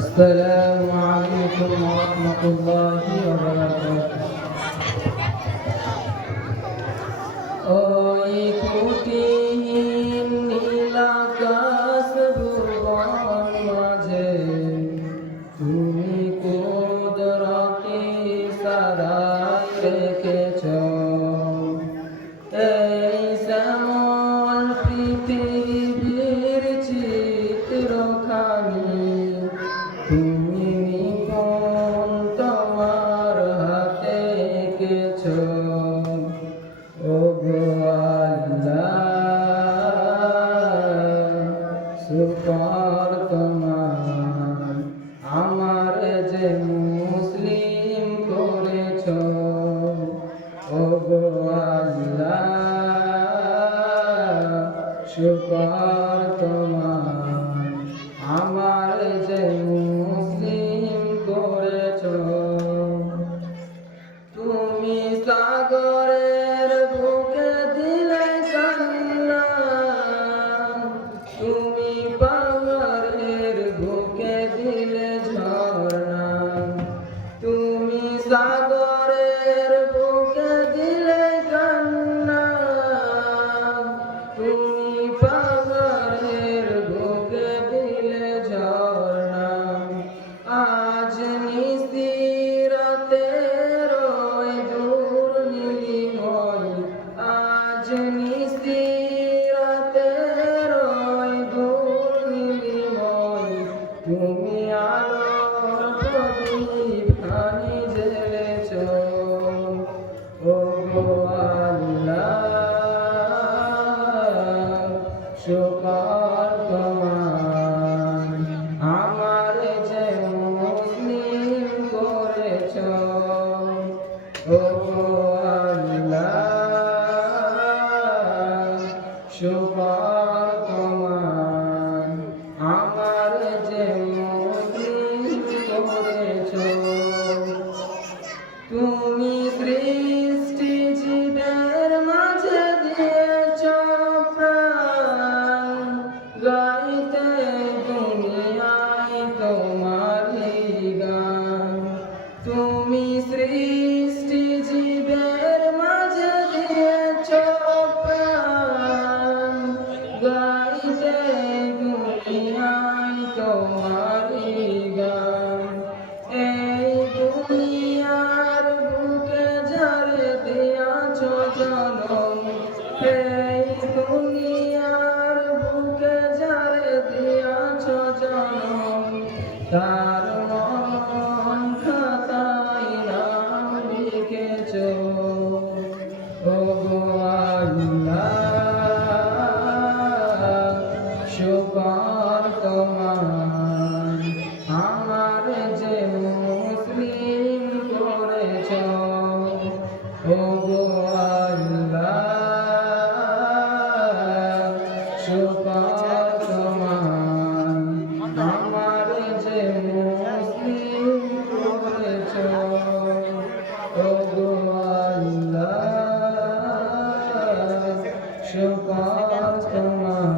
السلام عليكم ورحمة الله وبركاته. ওই খুঁটিহীন নীল আকাশ ভুবন মাঝে তুমি কুদরতি ইশারায় রেখেছ এই শ্যামল পৃথিবীর চিত্রখানি তুমি নিপুণ তোমার হাতে এঁকেছ। ওগো আল্লাহ শুকর তোমার আমার যে মুসলিম করেছ। ওগো আল্লাহ শুকর তোমার আমার যে মুসলিম করেছ। তুমি সাগরের বুকে দিলে কান্না, তুমি পাহাড়ের বুকে দিলে ঝর্ণা। তুমি সাগরের বুকে দিলে কান্না, তুমি পাহাড়ের বুকে দিলে ঝর্ণা। আজ নিশিরাতে তুমি আলোর প্রদীপ খানি জ্বেলেছ। ওগো আল্লাহ শুকর তোমার আমার যে মুসলিম করেছ। ওগো আল্লাহ শুকর তোমার আমার যে মুসলিম করেছ। তুমি সৃষ্টি জীবের মাঝে দিয়েছ প্রাণ, গাইতে দুনিয়ায় তোমারই গান। তুমি সৃষ্টি জীবের মাঝে দিয়েছ প্রাণ, গাইতে দুনিয়ায় তোমারই গান। এই দুনিয়ার বুকে যারে দিয়াছ জনম, এই দুনিয়ার বুকে যারে দিয়াছ জনম, তার মরণ খাতায় নাম লিখেছ। ওগো আল্লাহ শুকর তোমার আমার যে মুসলিম করেছ। ওগো আল্লাহ শুকর তোমার আমার যে মুসলিম করেছ। ওগো আল্লাহ শুকর তোমার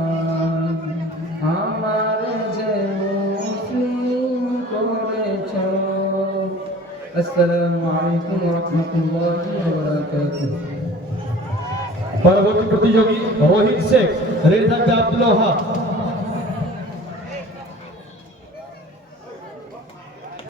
আমার যে মুসলিম করেছ। আসসালামু আলাইকুম ওয়া রাহমাতুল্লাহি ওয়া বারাকাতুহু। পরবর্তী প্রতিযোগী রোহিত শেখ, রেড থাকবে আব্দুল ওহাব।